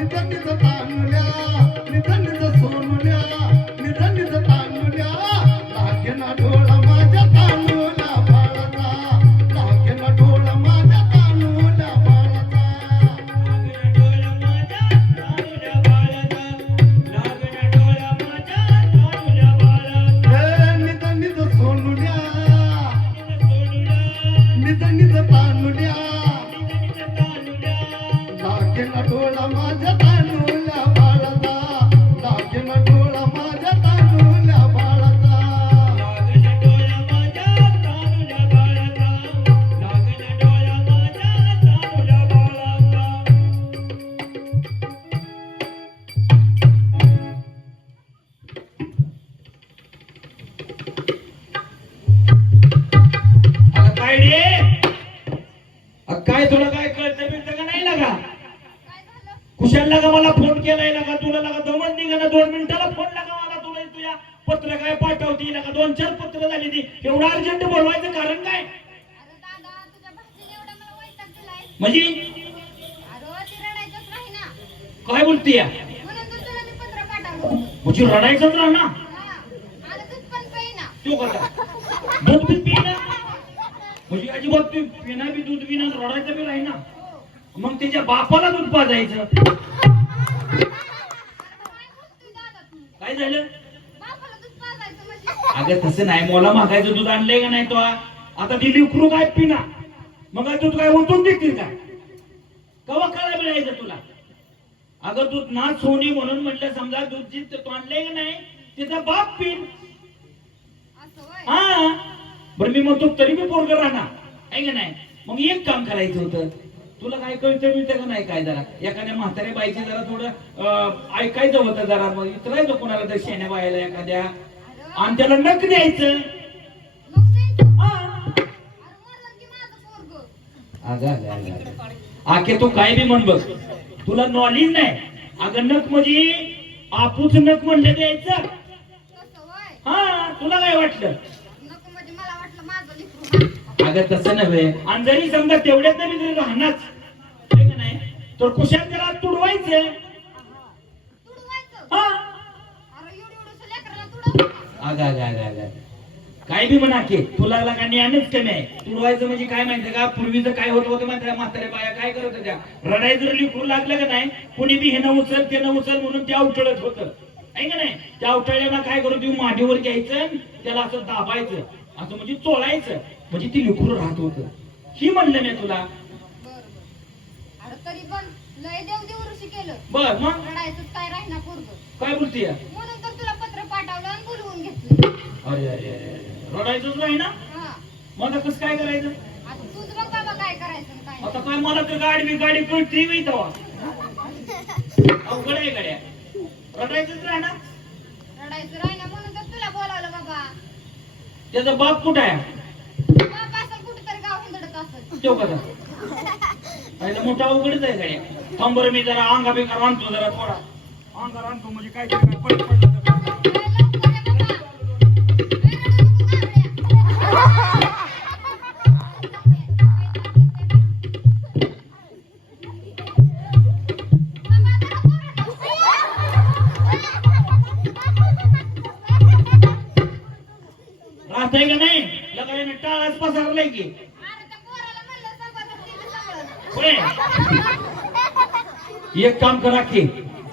निधनित तानुल्या निधनित सोनुल्या निधनित तानुल्या लागेना ढोळ माझ्या तानुल्या बाळाचा लागेना ढोळ माझ्या तानुल्या बाळाचा निधनित सोनुल्या निधनित तानुल्या लागेना ढोळ माझ्या तानुल्या बाळाचा लागेना ढोळ माझ्या तानुल्या बाळाचा काय रे काय तुला काय कळतं बिळतं का नाही लागा कुशाल लागा मला फोन केलाय लागा तुला लागा दमन निघाला 2 मिनिटाला फोन लागा मला तुला तुझ्या पत्र काय पाठवती लागा 2-4 पत्र झाली ती एवढं अर्जंट बोलवायचं कारण काय अरे दादा तुझ्या भाषेने एवढा मला वैताग दिलाय म्हणजे अरे ती रडायचंच नाही ना काय बोलतीय म्हणून तर तुला मी पत्र पाठवलं म्हणजे रडायचंच राह ना हा आणि दूध पण पेईना तू कसा दूध बी पिना म्हणजे अजिबात तू पिना बी दूध पिना रडायचं बी राही ना मग त्याच्या बापाला दूध पाजायचं काय झालं बापाला दूध पाजायचं म्हणजे अगं तसं नाही मला मागायचं दूध आणलंय का नाही तो आता ती लिकरू काय पिना मग काय दूध काय ओतून देतील काय कवा कळा मिळायचं तुला अगं दूध ना सोनी म्हणून म्हटलं समजा दूध जी तो आणलंय का नाही तिचा बाप पिन असं होय हा बरं मी म्हणतो तरी मी पोरग राहणार आहे का नाही मग एक काम करायचं होतं तुला काय कळतं मिळतं का नाही काय जरा एखाद्या म्हाताऱ्या बाईची जरा थोडं ऐकायचं होतं जरा मग इतरायचं कोणाला तर शेण्या बायला एखाद्या आणि त्याला नक द्यायचं मग ते हा. अरे मरलं की माझं पोरगं अगं आके तू काय बी म्हण बघ तुला नॉलेज नाही अगं नक म्हणजे आपूच नक म्हणलं द्यायचं तसं होय हा तुला काय वाटलं नको म्हणजे मला वाटलं माझं लेकरू अगं तसं नव्हे आणि जरी समजा तेवढ्यात तरी जरी राहणार का नाही तर कुशाल त्याला तुडवायचं तुडवायचं हा अरे एवढं लेकराला तुडव अगं काय बी म्हणा की तुला का ज्ञानच कमी आहे तुडवायचं म्हणजे काय माहितीये का पूर्वीचं काय होत होतं माहिती म्हाताऱ्या बाया काय करत होत्या रडाय जर लिकरू लागलं का नाही कोणी बी हे न उचल ते न उचल म्हणून त्या उठळत होतं आहे का नाही त्या उठळ्याला काय करू देऊ माडीवर घ्यायचं त्याला असं दाबायचं असं म्हणजे चोळायचं म्हणजे ती लिकरू राहत होतं ही म्हणलं मी तुला बर अरे तरी पण लय देव केलं बर मग रडायचं काय राहीना पोरगं काय बोलतीय म्हणून तर तुला पत्र पाठवलं आणि बोलवून घेतलं अरे अरे रडायचंच नाही ना हा मला कसं काय करायचं आता तुझं बघ बाबा काय करायचं आणि काय आता काय मला तर गाडी कळती मी तेव्हा अवघड आहे गड्या रडायचंच नाही ना रडायचं राहीना म्हणून तर तुला बोलावलं बाबा त्याचा बाप कुठं आहे बाप असं कुठेतरी गाव हिंदडत असत तो कसा पहिला मोठा अवघडच आहे गड्या थांब बरं मी जरा अंगा बिंगा आणतो जरा थोडा अंगार आणतो म्हणजे काय पडलं राहतंय का नाही लगाने टाळाच पसरलाय की होय एक काम करा की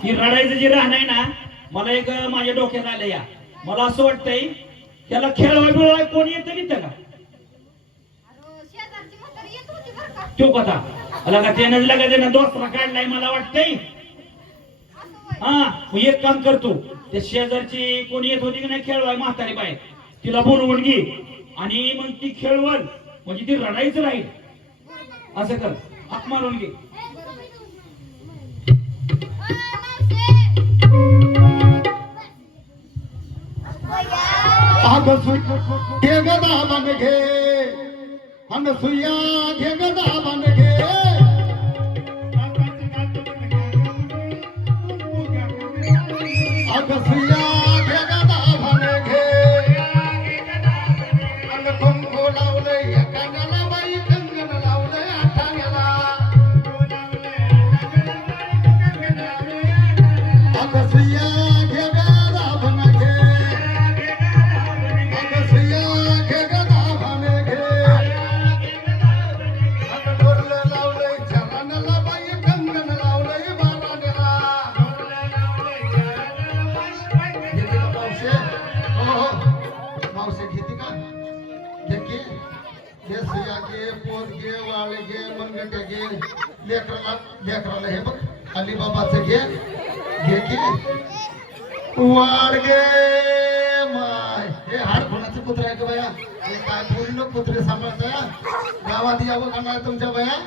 रडायचं जे राहणार ना मला एक माझ्या डोक्यात आलं या मला असं वाटतंय त्याला खेळवाय कोणी येतं तिथं का तो कथा लगा त्यानं लगा त्यानं दोस्ता काढलाय मला वाटतंय हा मग एक काम करतो त्या शेजारची कोणी येत होती की नाही खेळवाय म्हातारी बाय तिला बोलवून घे आणि मग ती खेळवल म्हणजे ती रडायचं राहील असं कर हात मारून घे घे गदा बन घे अनसुया घे गदा बन घे अगसुया घे गदा बन घे अन कुंकू लावलंय कंगना बाई कंगन लावलंय आठाण्याला मनगट्या घे, लेकराला हे बघ अलिबाबाचं घे वाढ गे माय. हे हाड कोणाचं कुत्र आहे का बाया? हे काय पूर्ण कुत्रे सांभाळता गावात यावं का नाही तुमच्या बाया?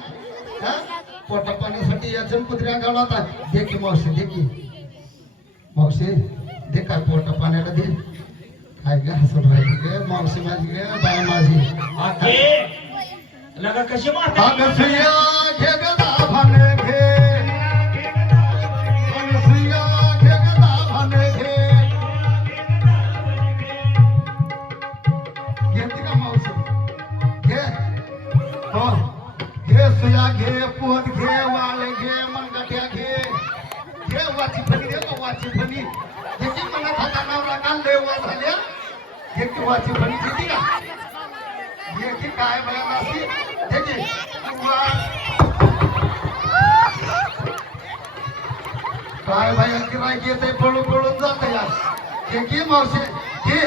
हा? पोटा पाण्यासाठी याचं कुत्र्या गावात आहे. दे की मावशी, दे की मावशी, दे काय पोटा पाण्याला दे. काय ग हसून राहिली ग मावशी माझी ग बाया माझी. लगा कशी अगं सुया घे ग दाभाने घे, अगं सुया घे ग दाभाने घे. घेते का मावशी? घे हो घे सुया घे, पोत घे, वाळे घे, मनगट्या घे, घे वाची फणी दे का वाची फणी. घेते मला खाता नवरा काल देवा झाल्या. घे की वाची फणी घेते का? घे की काय बाया नासी घे. काय बाई गिराय घेते पळून पळून जात या. घे की मावशे घे.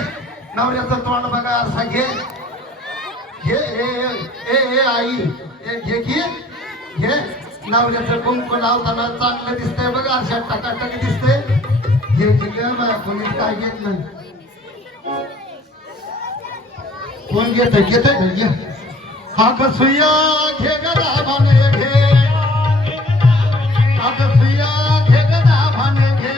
नवऱ्याचं तोंड बघा असा घे. घे ए ए आई घे की घे. नवऱ्याचं कुंकू लावताना चांगलं दिसतंय बघा, अशा टकाटक दिसतंय. घे की ग बा, कोणी काय घेत नाही. कोण घेत घे. अगं सुया घे ग दाभाने घे, अगं सुया घे ग दाभाने घे.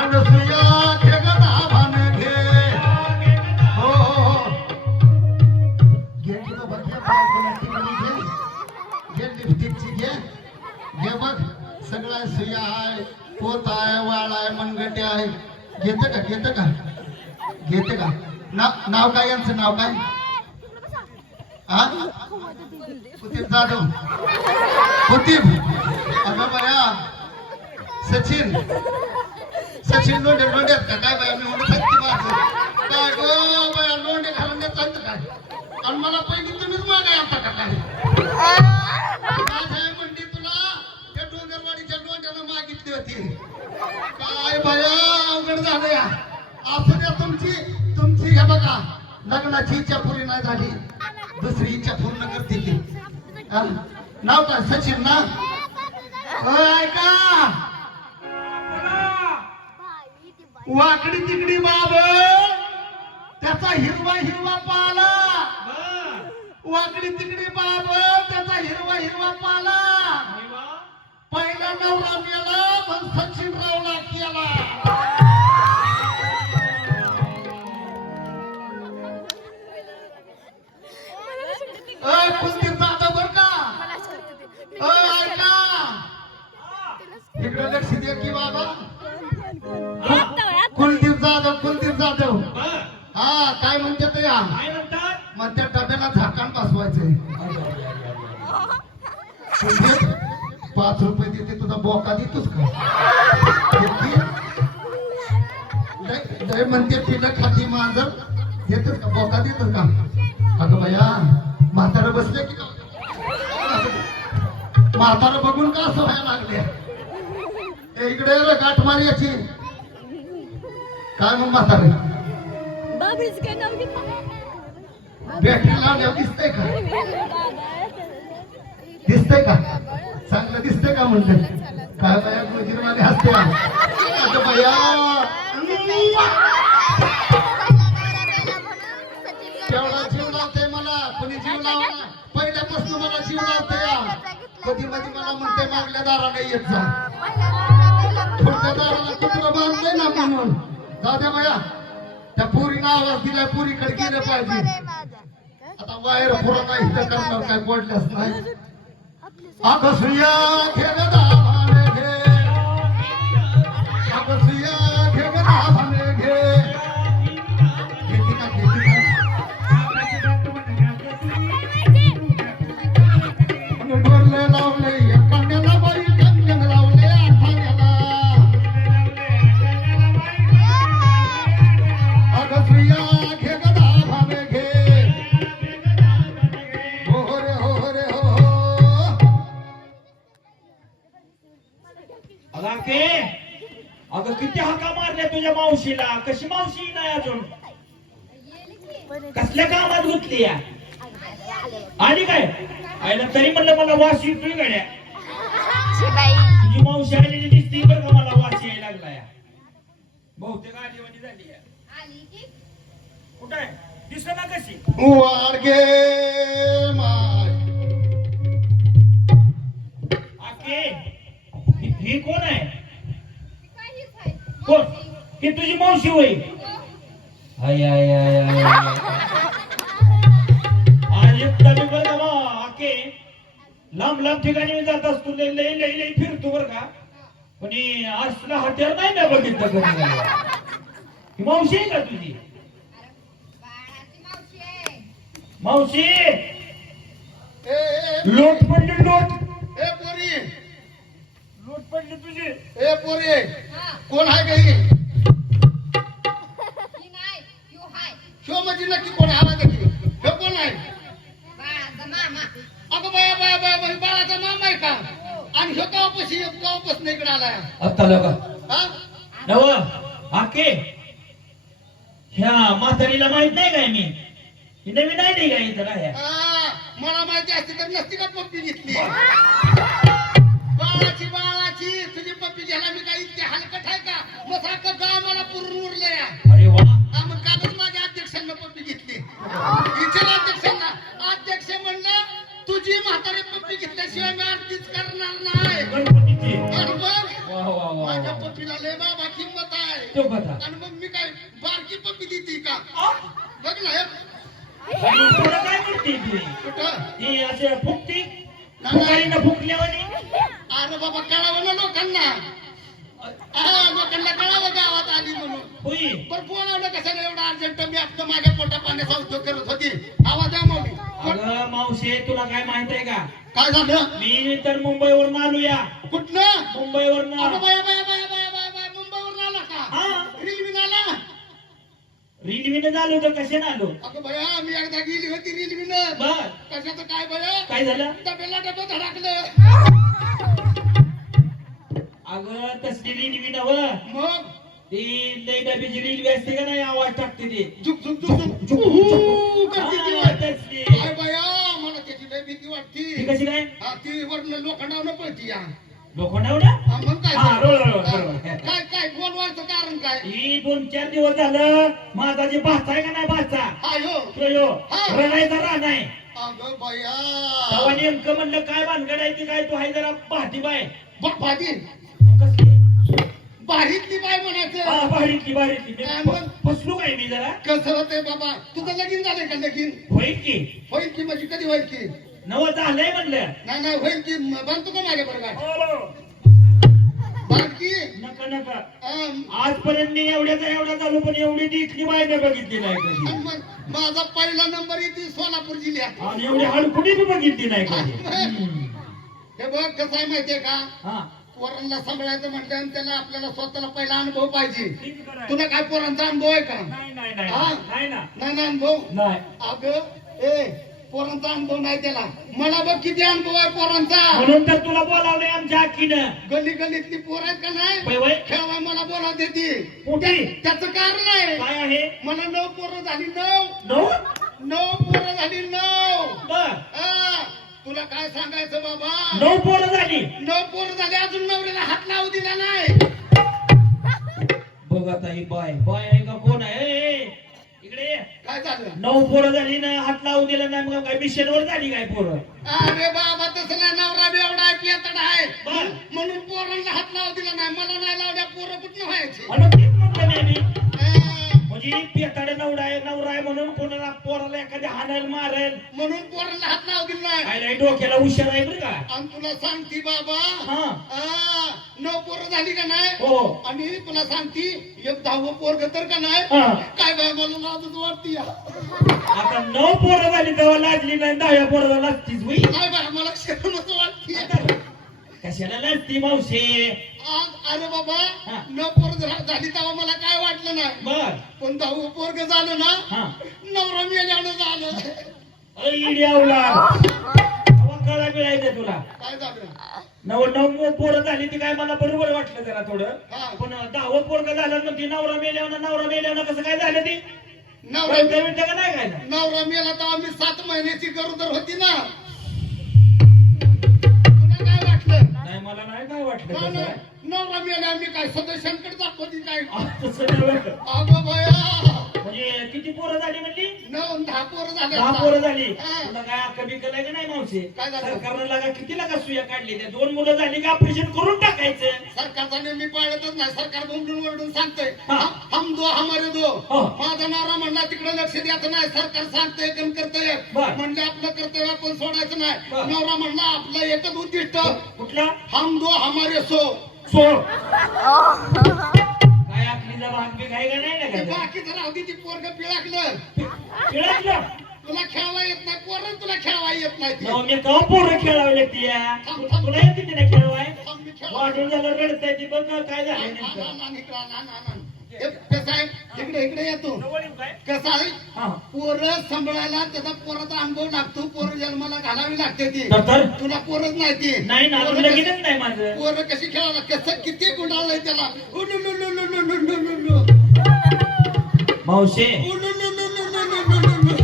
अगं सुया घे ग दाभाने घे. हो घे की बाबा घे. घे लिपस्टिकची घे. घे बघ सगळं सुया आहे, पोत आहे, वाळ आहे, मनगटे आहे. घेते का? नाव काय यांचं? नाव काय? हा कुतीब जाधव. कुतीब. अगं बाया सचिन लोंढे का काय बाया? मी म्हणून थकती माझं काय गो बाया, लोंढे घालून देत काय? आणि मला पहिली तुम्हीच मागाय आता का काय? माझ्या म्हणते तुला त्या डोंगरवाडीच्या लोंढ्यानं मागितली होती. काय बाया अवघड झालं या. असं द्या तुमची हे बघा, लग्नाची इच्छा पुरी नाही झाली, दुसरी इच्छा पूर्ण करते की. नाव काय? सचिन ना? ऐका वाकडी तिकडी बाब त्याचा हिरवा पाला. वाकडी तिकडी बाब त्याचा हिरवा पाला. पहिला नवरा मेला पण सचिन रावला केला. कुलदीप जाधव बर का? ऐका इकडे लक्ष दे की बाबा. कुलदीप जाधव हा काय म्हणते ते या? मग त्या डब्याला झाकण बसवायचंय. 5 रुपये देते, तुझा बोका देतोस का? लय म्हणते पिलं खाती मांजर देतोस का? बोका देतोस का? अगं बाया म्हातारं बसले की म्हातारं बघून का असं व्हायला लागले? इकडे गाठ मारी याची. काय मग म्हातारे बॅटरी लावल्यावर दिसतंय का? चांगलं दिसतंय का म्हणते? काय बाया गुजरीमध्ये हसते. अगं बाया तेवढा जीव लावते मला. कोणी जीव लावला पहिल्यापासून मला जीव लावते या. कधी मला म्हणते मागल्या दाराने येत जा. थोडक्या दाराला कुत्र बांधलंय ना म्हणून. जाऊ द्या बाया, त्या पुरीला आवाज दिलाय, पुरीकडे गेलं पाहिजे. आता वायर पुरा नाही इथं करणार काय पडल्यास नाही. अगं सुया घे ग दाभाने घे, अगं सुया घे ग दाभाने घे. घेते का? डोरले लावले एखाद्याला बाई, कंगन लावले आठाण्याला. अगं सुया घे ग दाभाने घे. हो रे हो रे हो. मावशीला. कशी मावशी नाही अजून येईल की. कसल्या कामात गुंतली या आली काय आईला तरी म्हणलं मला वास येतोय गड्या. तुझी मावशी आलेली दिसती बरं का मला वास यायला लागला या. बहुतेक आलीवाणी झाली या. आली की. कुठं आहे दिसना कशी. वाडगे माय आके ही कोण आहे. ती काय हीच आहे. कोण मावशी. ही तुझी मावशी होय. हो. आय आय आय आय आज तरी बघा बा आके लांब लांब ठिकाणी मी जात असतो लई लई लई लई फिरतो बरं का. पण हे असलं हत्यार नाही ना बघितलं कधी. ही मावशी आहे का तुझी. बाळाची मावशी आहे. मावशी ए, ए, लोट पडली लोट. ए पोरी लोट पडली तुझी. ए पोरी हा. कोण आहे का ही? ही नाही. यो हाय. शो म्हणजे नक्की कोण आला की हे कोण आहे? बाळाचा मामा. अगं बाया बाया बाया बाया बाळाचा मामा आहे का? आणि ह्यो गावापासून इकडे आलाय आता लगा हा? नव आके ह्या म्हातारीला माहित नाही काय मी. ही नवीन आहे नाही काय इथं राह्या. मला माहिती असते तर नसती का पप्पी घेतली. बाळाची तुझी पप्पी घ्यायला मी काही इतके हलकट आहे का? मग सारखं गाव मला पुरून उरलंय. अरे वा मग कालच माझ्या अध्यक्षांना पप्पी घेतली. विचार अध्यक्षांना. अध्यक्ष म्हणलं तुझी म्हातारी पप्पी घेतल्याशिवाय मी आरतीच करणार नाही. गणपतीची. आणि मग वा वा वा माझ्या वा. पप्पीला लय बाबा किंमत आहे. तो कथा. आणि मग मी काय बारकी पप्पी देते का? आ? बघ ना हे. आणि तुला काय करते तू. कुठं? ही असे फुकती नाही. फुकारीनं फुकल्यावानी. अरे बाबा कळावं ना लोकांना. लोकांना कळावं गावात आली म्हणून. होई पण बोलावलं कशाला एवढं अर्जंट. मी आता माझ्या पोटा पाण्याचा उद्योग करत होती. आवाज द्या मग. अगं मावशे तुला काय माहित आहे का. काय झालं? मी तर मुंबईवरून आलो या. कुठलं? मुंबईवरून अगं बाया बाया बाया बाया बाया बाया मुंबईवरून आला का? हा रेल्वेने आला? रेल्वेने झालो तर कशाने आलो. अगं बया मी एकदा गेली होती रेल्वेनं. बर कशाचं काय बया? काय झालं. डब्याला डबं धडकलं. अगं तसली रेल्वे नव मग ती लई डबीची रेल्वे असते का नाही आवाज टाकते ते. झुक झुक झुक झुक उहू करते ती हा, वाट. तसली. काय बया मला त्याची लय भीती ती वाटती. कशी काय हा, ती वरनं लोखंडावनं पळती या. लोखंडावर ना. हा, मग काय हा, झालं? बरोबर, हा, बरोबर. काय काय बोलवायचं कारण काय? ही 2-4 दिवस झालं माझा जे भाचा आहे का नाही भाचा हा यो. तो यो हा. रडायचा राह नाही. अगं बया. तेव्हा नेमकं म्हणलं काय भानगड आहे ती काय तू हाय जरा पाहती बाय. बघ भाजी. कसली बारीतली बाय म्हणायचं. हा बारीतली बारीतली मी काय मग? फसलो काय मी जरा. कसं होतंय बाबा? तुझं लगीन झालंय का लगीन? होईल की होईल की म्हणजे कधी होईल की? नवं झालंय म्हणलं. नाही नाही होईल की. बांधतो का माझ्या बरोबर? हो. बांध की. नका नका अं, आजपर्यंत मी एवढ्या झालो पण एवढी दिसली बाय बघितली नाही कधी. आणि मग माझा पहिला नंबर येते सोलापूर जिल्ह्यात. आणि एवढी हडकुडी बी बघितली नाही कधी. हे बघ कसं आहे माहितीये का? हा पोरांना सांभाळायचं म्हटलं आणि त्याला आपल्याला स्वतःला पहिला अनुभव पाहिजे. ठीक आहे. तुला काय पोरांचा अनुभव आहे का? नाही नाही नाही हा? नाही ना नाही ना अनुभव. नाही. अगं ए पोरांचा अनुभव नाही त्याला. मला बघ किती अनुभव आहे पोरांचा. म्हणून तर तुला बोलावलंय आमच्या अक्कीनं. गल्ली गल्लीतली पोर आहेत का नाही? वय वय खेळवाय मला बोलाव देते. कुठे त्याचं कारण आहे. काय आहे. मला 9 पोरं झाली. 9 नऊ पोरं झाली. 9 बर तुला काय सांगायचं बाबा? 9 पोरं झाली. 9 पोरं झाली अजून नवऱ्याला हात लावू दिला नाही. बघ आता ही बाय बाय आहे का कोण आहे. ए, इकडे ये. काय झालं? 9 पोरं झाली ना हात लावून दिला नाही मग काय मिशनवर झाली काय पोरं. अरे बाबा तसं नाही. नवरा बेवडा आहे पियतड आहे बर. म्हणून पोरांना हात लावू दिला नाही. मला नाही लावल्या पोरं कुठं व्हायची. आणि तेच म्हटलं मी. अं, म्हणजे पेटाडे नवरा आहे म्हणून कोणाला पोराला एखाद्या हाणायला मारेल म्हणून पोरांना हात लावू दिला नाही. काय नाही डोक्याला हुशार आहे बरं का. आणि तुला सांगती बाबा हा 9 पोरं झाली का नाही? हो आणि तुला सांगती एक 10वं पोरग तर का नाही? हा. काय बाय मला लाजच वाटती. आता 9 पोरं झाली तेव्हा लाजली नाही 10व्या पोराला लागतीच होई. काय बाय मला शरमच वाटती. कशाला लाजती मावशे. अरे बाबा हा. 9 पोरं झाली तेव्हा मला काय वाटलं नाही. बर पण 10वं पोरग झालं ना हा नवरा मेल्यानं झालं. इडी आवला कळा काय मिळायचं तुला काय झालं? नऊ पोरं झाली ती काय मला बरोबर वाटलं जरा थोडं हा. पण 10वं पोरग झालं मग ती नवरा मेल्यावर कसं काय झालं ती नवरा मिळतं का नाही काय नवरा मेला तर आम्ही 7 महिन्याची गरोदर होती ना. तुला काय वाटलं? नाही मला नाही काय वाटलं नाही, तसं. नाही. नवरा मेला आम्ही काय सदस्यांकडे दाखवती काय? तसं नाही वाटलं. अगं बया, म्हणजे किती पोरं झाली म्हणली 9-10 पोरं झाले 10 आता. पोरं झाली हा. तुला काय कमी केलंय का नाही मावशी काय झालं? सरकारनं लागा किती लागा सुया काढली त्या 2 मुलं झाली का ऑपरेशन करून टाकायचं सरकारचा नेहमी पाळतच नाही. सरकार बोंबलून ओरडून सांगतंय हा. हम दो हमारे दो. हो. माझा नवरा म्हणला तिकडे लक्ष द्यायचं नाही. सरकार सांगतंय कन करतंय बर. म्हणजे आपलं कर्तव्य आपण सोडायचं बर. नाही. नवरा म्हणला आपलं एकच उद्दिष्ट कुठला हम दो हमारे सो. सोड काय आपली भाग बी काय का नाही ना ते काय बाकीचं राहू दे, ती पोरग पिळाकलं. खेळायला तुला खेळायला येत नाही, पोरं तुला खेळायला येत नाही ती. मी का पोरं खेळावले ती तुला येते तिने खेळवाय थांब, मी खेळायला- वाढून झालं रडताय ती बघ काय झालं ना, नेमकं ना, ना, इकडं, ना, ना, ना. हे कसं आहे, इकडे येतो. कसं आहे, हा. पोरं सांभाळायला त्याचा पोराचा अनुभव लागतो. पोरं जन्माला घालावी लागते ती. तर तुला पोरच नाही ती. नाही ना पोरं लगीनच नाही माझं पोरं कशी खेळायला, कसं किती गुंडाळलंय त्याला. उलुलुलुलुलुलुलुलुलु. मावशी उलुलुलुलुलुलुलुलु.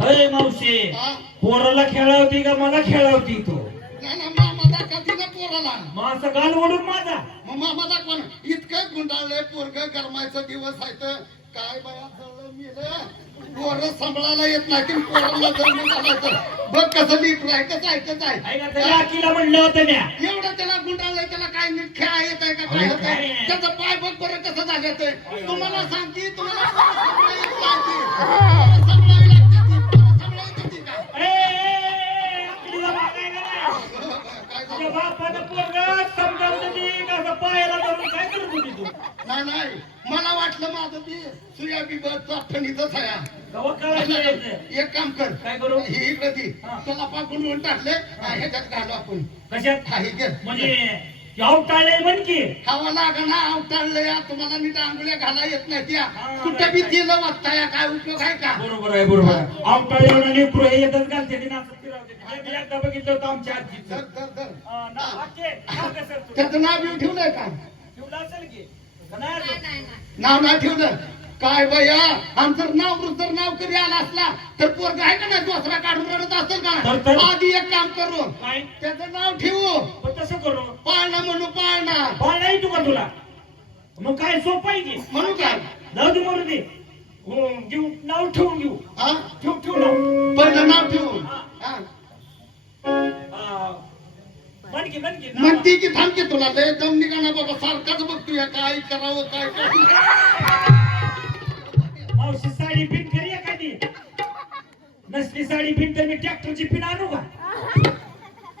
अरे मावशी हा? पोराला खेळावती का मला खेळावती तू नाही ना, मामा दाखवती ना पोराला. मग असं गाल ओढून माझा मग मामा दाखवा ना. इतकं गुंडाळलंय पोरग. गरमायचा दिवस आहे तर काय बाया जळलं मेलं. पोरं सांभाळायला येत नाही की पोराला जन्म झाला तर बघ कसं नीट आहे, कसं ऐकत आहे. ऐका त्याला अकिला म्हणलं होतं म्या एवढं त्याला गुंडाळलंय, त्याला काय नीट खेळा येत आहे का काय अहो, होत काय आहे? नाही. त्याचं पाय बघ बरं कसं झालं ते. तुम्हाला सांगते, तुम्हाला पोरं सांभाळायला येत नाही ती. पोरं सांभाळावी लागते ती. पोरं सांभाळायला येते का? अकिलीला मागायला नाही काय झालं? तुझ्या बापानं पोरगं समजावतं ती कसं पायाला धरून काय करत होती तू नाही नाही, मला वाटलं माझं ती सुया बिबत फणीतच आहे. कवा कळायला यायचं एक काम कर, काय करू ही इकडे ती हा. त्याला पाकून टाकले. ह्याच्यात घालू आपण. कशात हा, हे घे. म्हणजे याव टाळले म्हण की हवा लागणा अवतारलंय. तुम्हाला नीट आंघोळ्या घाला येत नाही त्या. हा, कुठं बी तिला वाचताय, काय उपयोग आहे का? बरोबर आहे बरोबर आहे आवटाळे येऊन लेकरू हे येतच घालते ती नाचत फिरवते हे मी एकदा बघितलं होतं आमच्या आजीचं धर, धर, धर. नाव कसं तुला? त्याचं नाव बिव ठेवलंय का? ठेवलं असेल की का नाही नाही अजून? नाही नाही नाव नाही ठेवलं. काय बया, आमचं नाव कधी आला असला तर पोरगा आहे का नाही दुसरा काढून रडत असेल तर- का? आधी एक काम करू, काय त्याचं नाव ठेवू. पण तसं करू पाळणा म्हणू, पाळणा बाळ नाही तू का तुला मग काय सोपं आहे की म्हणू काय? जाऊ दे मरू दे हो, घेऊ नाव ठेवून घेऊ हा? ठेवू नाव पहिलं नाव ठेवू. हा. म्हणकी म्हणती की थांब की तुला लय दम निघाला बाबा. सारखाच बघतोय काय करावं काय करावं. मावशी साडी पिन करी एखादी नसली साडी पिन तर मी ट्रॅक्टरची पिन आणू का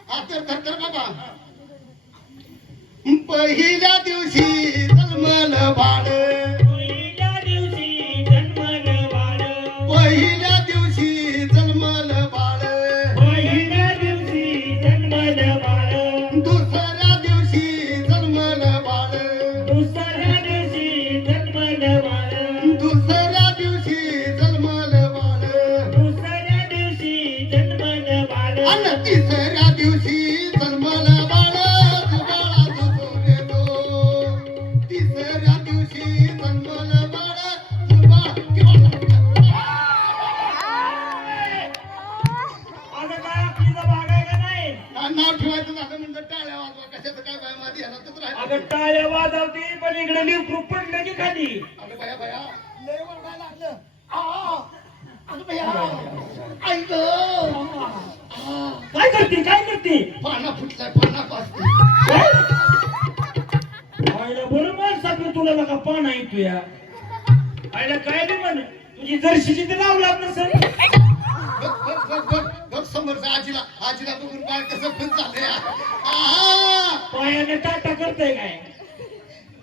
हा, तर बाबा. पहिल्या दिवशी जन्मलं बाळ. पहिल्या दिवशी जन्मलं बाळ पहिल्या दिवशी जन्मलं बाळ. पहिल्या दिवशी जन्मलं बाळ दुसऱ्या दिवशी जन्मलं बाळ. दुसऱ्या दिवशी जन्मलं बाळ दुसऱ्या दिवशी जन्मलं बाळ. दुसऱ्या दिवशी जन्मलं बाळ आणि तिसऱ्या दिवशी जन्मलं बाळ. जुगाळा जुगोरे दो. तिसऱ्या दिवशी जन्मलं बाळ. आता काय आपलीला भाग आहे का नाही नाव ठेवायचं झालं म्हणजे टाळ्या वाजवा. कशाचं काय बाय माझी ह्यालातच अगं राहिलं. टाळ्या वाजवते पण इकडे लिंकरू पडलं की खाली अगं बया बया, लय ओरडायला लागलं. आ, अगं बया, आई गं. आ, काय करते पाना फुटलाय, पाना पाजते. आईला बरोबर सांगतो तुला नका पान आहे तू या आईला काय बी म्हण तुझी जर्शीची ते नाव लाभ नसेल बघ बघ बघ बघ बघ समोरच्या आजीला बघून काय कसं खुश झाले. आ, पायाने टाटा करताय काय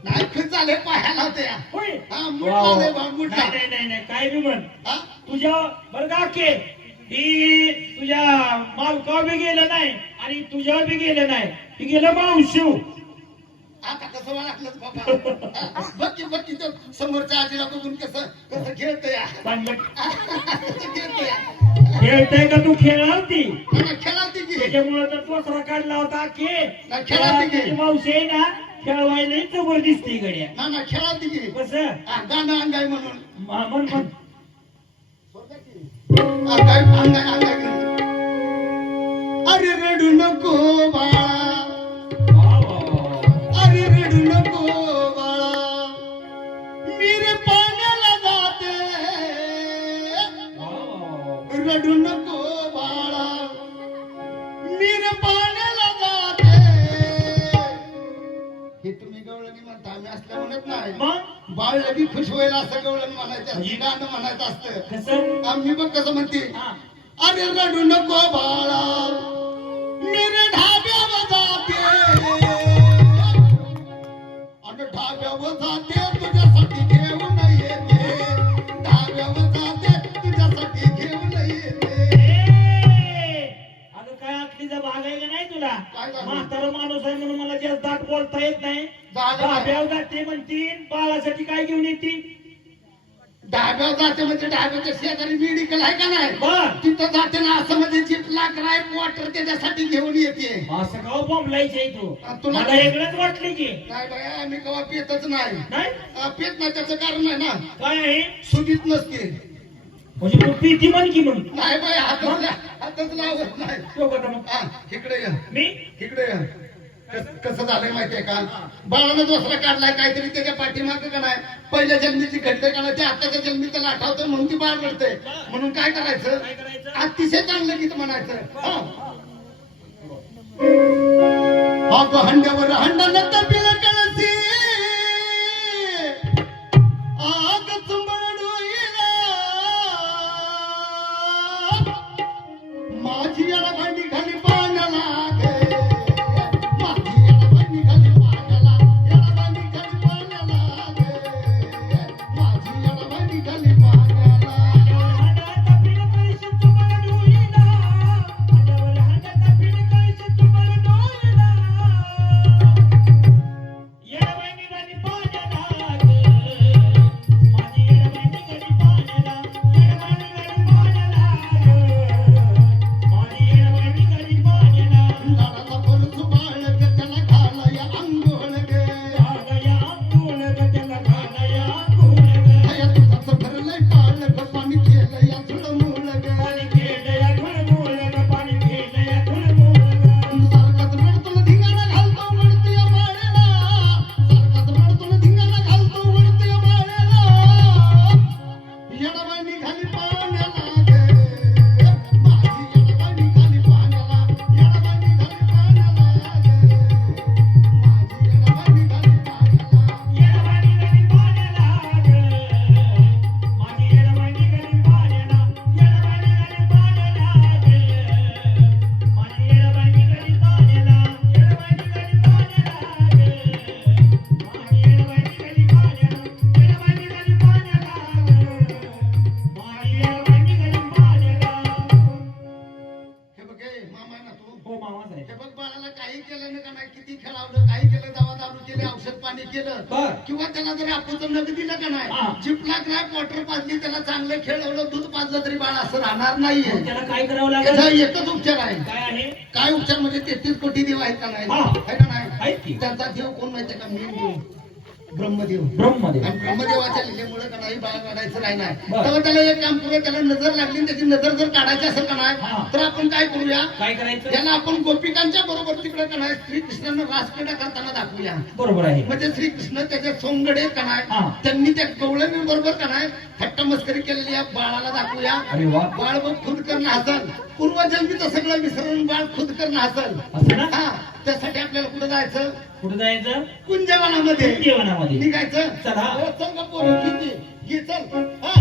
नाही खुश झाले, पाया लावते. होय हा, मुठला दे बा, मुठला. नाही काय बी म्हण हा? तुझ्या बरं का के ही तुझ्या मालका बी गेलं नाही आणि तुझ्या बी गेलं नाही ती गेलं मावशिव आता कसं वाटलंच बाबा. हा, बघ की तो समोरच्या आजीला बघून कसं कसं खेळतोय. चांगलं कसं खेळतोय. खेळताय का तू खेळावती खेळावती की त्याच्यामुळे तर दुसरा काढला होता की नाही, खेळात घे. मावशी आहे ना खेळवायला जबर दिसते गड्या ना ना खेळा तिघे कसं गाणं अंगाय म्हणून म्हण म्हण अंगाय अंगाय अंगाय करून. अरे रडू नको बाळा, वा, वा, वा. अरे रडू नको बाळा, मी रे पाण्याला जाते. वा, वा, वा. रडू नको बाळा, मी रे पाण्याला जाते. हे तुम्ही गवळणी म्हणता, आम्ही असल्या म्हणत नाही. मग बाळ लगी खुश होईल असं गवळण म्हणायचं, हे गाणं म्हणायचं असतं. कसं आम्ही बघ कसं म्हणते, हा. अरे रडू नको बाळा, मी रे ढाब्यावर जाते. अरे ढाब्यावर जाते तुझ्यासाठी घेऊन येते. ढाब्यावर जाते तुझ्यासाठी घेऊन येते. ए, अगं काय आखलीचा भाग आहे का नाही तुला काय झालं? म्हातारा माणूस आहे म्हणून मला जास्त दाट बोलता येत नाही झालं काय? धाब्यावर जाते म्हणतील बाळासाठी काय घेऊन येते ढाब्यावर जाते म्हणजे ढाब्याच्या शेजारी मेडिकल आहे का नाही, बर तिथं जाते ना असं म्हणजे जिपला क्राईम वॉटर त्याच्यासाठी घेऊन येते. असं का बोंबलायचे तू तुला मला वेगळंच वाटलं की नाही बाया, आम्ही कवा पितच नाही. नाही पित नाही त्याचं कारण आहे ना, काय आहे सुगीत नसते. म्हणजे तू पीती म्हण की म्हणून नाही बाई, हातच लावत नाही. तो कसा मग हा, इकडे या, मी इकडे या. कसं झालंय माहितीये का, बाळानं दुसरा काढलाय काहीतरी त्याच्या पाठीमागं का नाही, पहिल्या जन्मीची घडते का नाही, ते आताच्या जन्मी त्याला आठवतं म्हणून ती बाळ रडते. म्हणून काय करायचं, काय करायचं अतिशय चांगलं गीत म्हणायचं. हा. अगं हंड्यावर हंडा नका पिला कळसी, आग चुंबळ डोईला, माझी याला भांडी खाली पाण्याला गे. माझी याला भांडी खाली पाण्याला, याला भांडी खाली पाण्याला गे. माझी याला भांडी खाली पाण्याला. लाडाला परत बाळग त्याला घालाया अंघोळ गे. हया दुधाचं भरलंय पाळग, पाणी केलं या झुळमुळ गे. सारखाच रडतून धिंगाणा घालतो वळतीया बाळेला, सारखाच रडतून धिंगाणा घालतो वळतीया बाळेला. येडाबाई खाली पाण्याला गे. माझी येडाबाई खाली पाण्याला, येडाबाई खाली पाण्याला गे. माझी येडाबाई खाली पाण्याला. हे बघ हे मामा आहे ना तू, हो मामाच आहे हे बघ बाळाला काही केलं ना का नाही, किती खेळावलं, काही केलं, दवा दारू केले, औषध पाणी केलं, बर किंवा त्याला जरी आपण नग दिलं का हा. नाही, जिपला ग्राफ वॉटर पाजली, त्याला चांगलं खेळवलं, दूध पाजलं तरी बाळ असं राहणार नाहीये. त्याला काय करावं त्याचा लागेल एकच उपचार आहे. काय आहे काय उपचार म्हणजे 33 कोटी देव आहेत का नाही, हा. आहे का नाही? आहेत की त्याचा देव कोण माहितीये का, मेन देव ब्रह्मदेव. ब्रह्मदेव आणि ब्रह्मदेवाच्या लिलेमुळे का नाही बाळ काढायचं नाही नाही. बरं. तेव्हा त्याला एक काम करूया, त्याला नजर लागली आणि त्याची नजर जर काढायची असेल का हा. नाही, तर आपण काय करूया, काय करायचं त्याला आपण गोपिकांच्या बरोबर तिकडे का नाही श्रीकृष्णानं रासक्रीडा करताना दाखवूया. बरोबर आहे म्हणजे श्रीकृष्ण त्याचे सोंगडे का हा. नाही, त्यांनी त्या गवळणी बरोबर का नाही थट्टा मस्करी केलेली या बाळाला दाखवूया. अरे वा बाळ बघ खुद करणं हसल, पूर्वजन्मीचं सगळं विसरून बाळ खुद करणं हसल. असं ना हा, त्यासाठी आपल्याला कुठं जायचं, कुठं जायचं कुंजवनामध्ये जेवणामध्ये निघायचं. चला. हो, चल का पोरं, किती घे चल. हा.